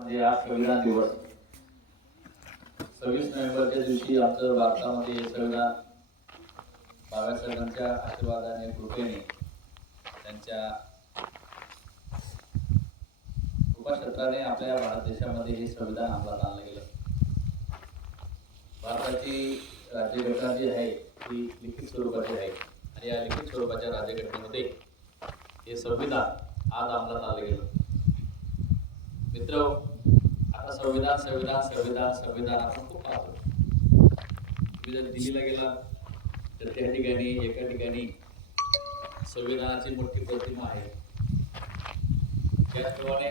म्हणजे हा संविधान दिवस 26 नोव्हेंबरच्या दिवशी आमचं भारतामध्ये संविधान बाबासाहेबांच्या आशीर्वादाने कृपेने त्यांच्या कृपाक्षेत्राने आपल्या भारत देशामध्ये हे संविधान अंमलात आणलं गेलं. भारताची राज्यघटना जी आहे ती लिखित स्वरूपाची आहे आणि या लिखित स्वरूपाच्या राज्यघटनेमध्ये हे संविधान आज अंमलात आणलं गेलं. मित्र, आता संविधान संविधान संविधान संविधान आपण खूप पाहतो. तुम्ही जर दिल्लीला गेला तर त्या ठिकाणी एका ठिकाणी संविधानाची मोठी प्रतिमा आहे. त्याचप्रमाणे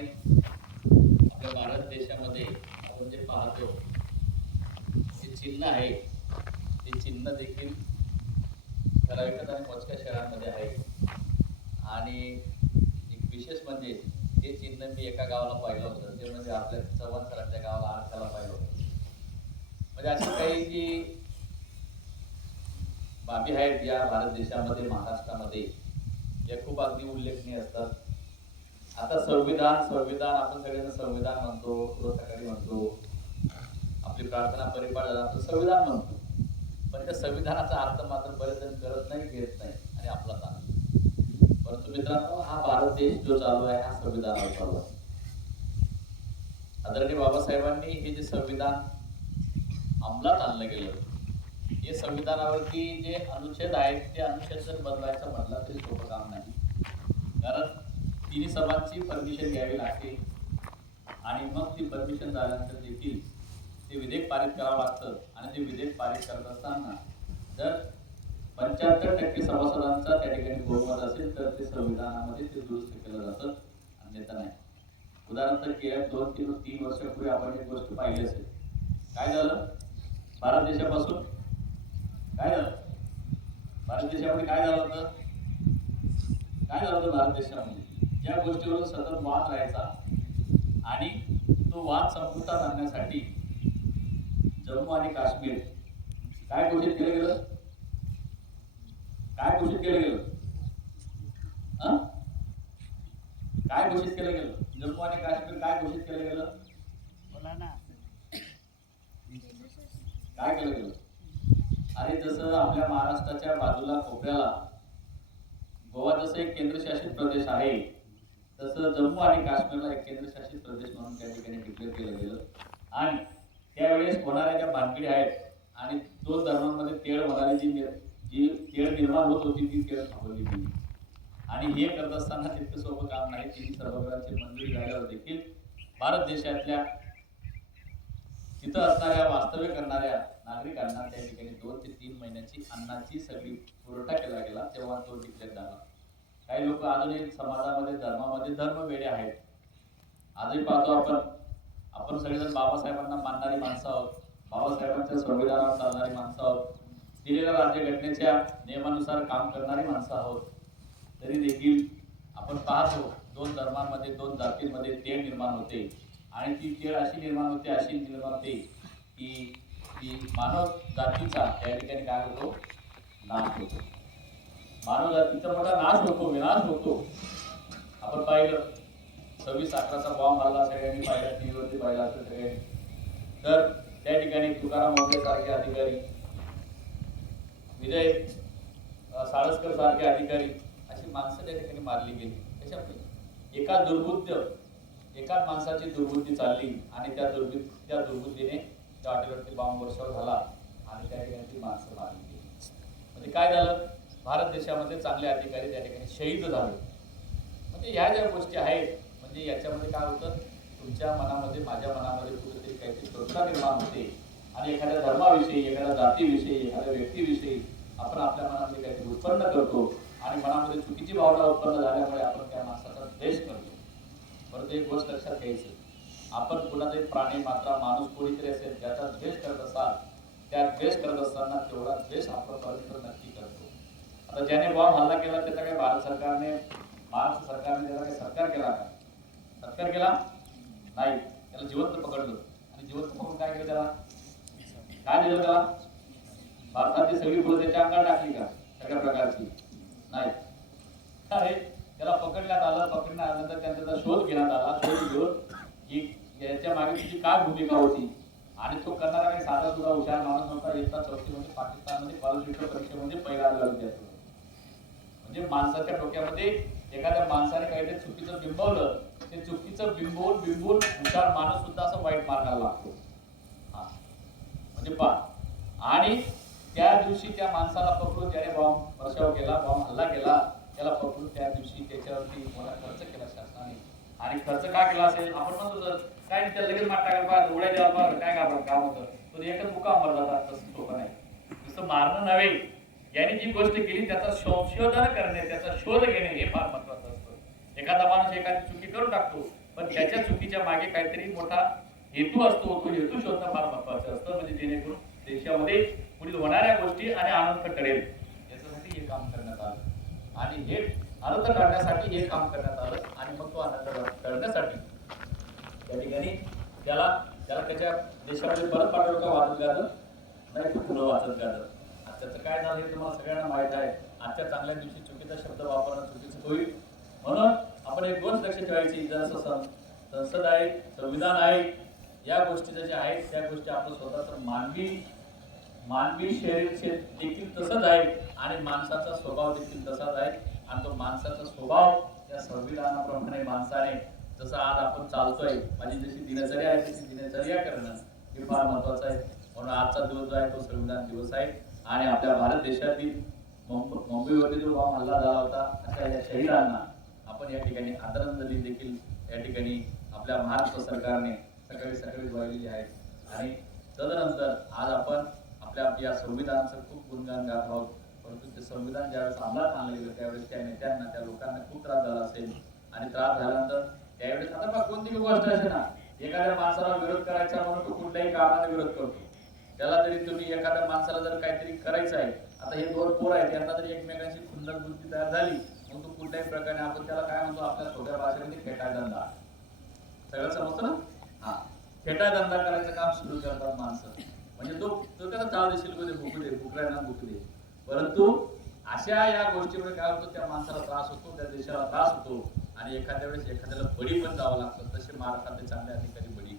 आपल्या भारत देशामध्ये आपण जे पाहतो जे चिन्ह आहे ते चिन्ह देखील ठराविक आणि मोजक्या शहरांमध्ये आहे. आणि एक विशेष म्हणजे ते चिन्ह मी एका गावाला पाहिलं होतं, ते म्हणजे आपल्या चव्हाण सरांच्या गावाला आरखाला पाहिलं होतं. म्हणजे अशी काही जी बाबी आहेत या भारत देशामध्ये महाराष्ट्रामध्ये या खूप अगदी उल्लेखनीय असतात. आता संविधान संविधान आपण सगळ्यांना संविधान म्हणतो, रोज सकाळी म्हणतो, आपली प्रार्थना परिपाठ आपण संविधान म्हणतो, पण त्या संविधानाचा अर्थ मात्र बरेच जण करत नाही, घेत नाही आणि आपला चालतो. परंतु मित्रांनो, हा भारत देश जो चालू आहे हा संविधानावर चालू आहे. आदरणीय बाबासाहेबांनी हे जे संविधान अंमलात आणलं गेलं, हे संविधानावरती जे अनुच्छेद आहेत ते अनुच्छेद जर बदलायचं म्हटलं तरी सोपं काम नाही. कारण तिन्ही सभांची परमिशन घ्यावी लागते आणि मग ती परमिशन झाल्यानंतर देखील ते विधेयक पारित करावं लागतं. आणि ते विधेयक पारित करत असताना जर 75% सभासदांचा त्या ठिकाणी बहुमत असेल तर ते संविधानामध्ये ते दुरुस्त केलं जातं, अन्यथा नाही. उदाहरणार्थ गेल्या 2-3 वर्षापूर्वी आपण एक गोष्ट पाहिली असेल. काय झालं भारत देशापासून? काय झालं भारत देशामध्ये? काय झालं होतं? काय झालं होतं भारत देशामध्ये? ज्या गोष्टीवर सतत वाद राहायचा आणि तो वाद संपुष्टात आणण्यासाठी जम्मू आणि काश्मीर काय घोषित केलं गेलं? काय घोषित केलं गेलं? काय घोषित केलं गेलं? जम्मू आणि काश्मीर काय घोषित केलं गेलं? बोला ना. काय केलं गेलं? अरे जसं आपल्या महाराष्ट्राच्या बाजूला कोपऱ्याला गोवा जसं एक केंद्रशासित प्रदेश आहे, तसं जम्मू आणि काश्मीरला एक केंद्रशासित प्रदेश म्हणून त्या ठिकाणी डिक्लेअर केलं गेलं. आणि त्यावेळेस होणाऱ्या ज्या भानगडी आहेत आणि दोन धर्मांमध्ये तेढ होणारी जी तेढ निर्माण होत होती ती तेढ थांबवली गेली. आणि हे करत असताना तितकं सोपं काम नाही. तिन्ही सभागृहांची मंजुरी झाल्यावर देखील भारत देशातल्या तिथं असणाऱ्या वास्तव्य करणाऱ्या नागरिकांना त्या ठिकाणी 2 ते 3 महिन्याची अन्नाची सगळी पुरवठा केला गेला, तेव्हा तो डिक्लेअर झाला. काही लोक अजूनही समाजामध्ये धर्मामध्ये धर्मवेडे आहेत. आजही पाहतो आपण सगळेजण बाबासाहेबांना मानणारी माणसं आहोत, बाबासाहेबांच्या संविधानावर चालणारी माणसं आहोत, दिलेल्या राज्यघटनेच्या नियमानुसार काम करणारी माणसं आहोत. तरी देखील आपण पाहतो 2 धर्मांमध्ये 2 जातींमध्ये तेढ निर्माण होते. आणि ती तेढ अशी निर्माण होते की मानव जातीचा त्या ठिकाणी काय होतो? नाश होतो. मानव जातीचा मोठा नाश होतो, विनाश होतो. आपण पाहिलं 26/11चा बॉम्ब हल्ला सगळ्यांनी पाहिला, टीव्हीवरती पाहिला असेल सगळ्यांनी. तर त्या ठिकाणी तुकाराम मुंढे सारखे अधिकारी, विजय साळसकर सारखे अधिकारी, अशी माणसं त्या ठिकाणी मारली गेली. त्याच्यामुळे एकाच माणसाची दुर्बुद्धी चालली आणि त्या दुर्बुद्धीने त्या हॉटेलवरती बॉम्ब वर्षाव झाला आणि त्या ठिकाणी ती माणसं मारली गेली. म्हणजे काय झालं? भारत देशामध्ये चांगले अधिकारी त्या ठिकाणी शहीद झाले. म्हणजे ह्या ज्या गोष्टी आहेत, म्हणजे याच्यामध्ये काय होतं, तुमच्या मनामध्ये माझ्या मनामध्ये कुठेतरी काहीतरी करुणा निर्माण होते आणि एखाद्या धर्माविषयी, एखाद्या जातीविषयी, एखाद्या व्यक्तीविषयी आपण आपल्या मनामध्ये काहीतरी उत्पन्न करतो आणि मनामध्ये चुकीची भावना उत्पन्न झाल्यामुळे आपण त्या माणसाचा द्वेष करतो. परंतु एक गोष्ट लक्षात घ्यायचं, आपण कुणाचा प्राणी, मात्रा, माणूस कोणीतरी असेल ज्याचा द्वेष करत असाल, त्या द्वेष करत असताना तेवढा द्वेष आपण परस्पर नक्की करतो. आता ज्याने बॉम्ब हल्ला केला त्याचा काही महाराष्ट्र सरकारने त्याचा काही सत्कार केला का? सत्कार केला नाही. त्याला जिवंत पकडलं आणि जिवंत पकडून काय केलं? त्याला काय दिलं? त्याला भारताची सगळी फुलं त्याच्या अंगावर टाकली का? सगळ्या प्रकारची नाही. अरे त्याला पकडण्यात आलं, पकडण्यात आल्यानंतर त्यांचा शोध घेण्यात आला. शोध घेऊन एक याच्या मागे तुझी काय भूमिका होती आणि तो करणारा काही साधा सुद्धा हुशार माणूस नव्हता. इयत्ता चौथीमध्ये पाकिस्तानमध्ये स्कॉलरशिपच्या परीक्षेमध्ये पहिला आलेला विद्यार्थी होता. म्हणजे माणसाच्या डोक्यामध्ये एखाद्या माणसाने काहीतरी चुकीचं बिंबवलं, ते चुकीचं बिंबवून बिंबवून हुशार माणूस सुद्धा असं वाईट मार्गाला लागतो. हा म्हणजे पहा, आणि त्या दिवशी त्या माणसाला पकडून ज्याने बॉम्ब वर्षाव केला, बॉम्ब हल्ला केला, त्याला पकडून त्या दिवशी त्याच्यावरती मोठा खर्च केला शासनाने. आणि खर्च का केला असेल आपण म्हणतो तर काय त्याला लगेच मार टाकायला पाहिजे, उड्या द्यायला पाहिजे, काय घाबरत काम होतं, तो एकच मुका मर जातात. तसं लोक नाही, नुसतं मारणं नव्हे, यांनी जी गोष्ट केली त्याचा संशोधन करणे, त्याचा शोध घेणे हे फार महत्वाचं असतं. एखादा माणूस एखादी चुकी करून टाकतो, पण त्याच्या चुकीच्या मागे काहीतरी मोठा हेतू असतो, तो हेतू शोधणं फार महत्वाचं असतं. म्हणजे जेणेकरून देशामध्ये पुढील होणाऱ्या गोष्टी आणि आनंद कळेल याच्यासाठी हे काम करण्यात आलं. आणि हे आनंद काढण्यासाठी हे काम करण्यात आलं. आणि मग तो आनंद करण्यासाठी त्या ठिकाणी त्याला त्याच्या देशामध्ये परत पाठवलं का वाचत गाजत नाही, तो पुढं वाचत गाजत. त्याचं काय झालं हे तुम्हाला सगळ्यांना माहित आहे. आजच्या चांगल्या दिवशी चुकीचा शब्द वापरणं चुकीचं होईल. म्हणून आपण एक गोष्ट लक्षात ठेवायची, जसं संसद आहे, संविधान आहे, या गोष्टी ज्या आहेत त्या गोष्टी आपलं स्वतःच मानवी शरीर देखील तसंच आहे आणि माणसाचा स्वभाव देखील तसाच आहे. आणि तो माणसाचा स्वभाव त्या संविधानाप्रमाणे माणसाने जसं आज आपण चालतोय, माझी जशी दिनचर्या आहे तशी दिनचर्या करणं हे फार महत्वाचं आहे. म्हणून आजचा दिवस जो आहे तो संविधान दिवस आहे. आणि आपल्या भारत देशातील मुंबईवरती जो बॉम्ब हल्ला झाला होता, अशा या शहीदांना आपण या ठिकाणी आदरांजली देखील या ठिकाणी आपल्या महाराष्ट्र सरकारने सकाळी वाहिलेली आहे. आणि तदनंतर आज आपण आपल्या या संविधानाचं खूप गुणगान गात आहोत. परंतु ते संविधान ज्यावेळेस अंमलात आणलं गेलं त्यावेळेस त्या नेत्यांना, त्या लोकांना खूप त्रास झाला असेल. आणि त्रास झाल्यानंतर त्यावेळेस आता बघा कोणतीही गोष्ट असेल ना, एखाद्या माणसाला विरोध करायचा म्हणून तो कुठल्याही कारणाने विरोध करतो. त्याला जरी तुम्ही एखाद्या माणसाला जर काहीतरी करायचं आहे, आता हे दोन पोर आहेत त्यांना जरी एकमेकांची खुंदक बुद्धी तयार झाली, मग तो कुठल्याही प्रकारे आपण त्याला काय म्हणतो आपल्या छोट्या भाषेमध्ये खेटाधंदा, सगळं समजतं ना. हा, खेटाधंदा करायचं काम सुरू करतात माणसं. म्हणजे तो त्याला चाल देशील भुकू दे, भुकऱ्यांना भुकू दे. परंतु अशा या गोष्टीमुळे काय होतं, त्या माणसाला त्रास होतो, त्या देशाला त्रास होतो. आणि एखाद्या वेळेस एखाद्याला बळी पण जावं लागतं. तसे महाराष्ट्रातले चांगले अधिकारी बळी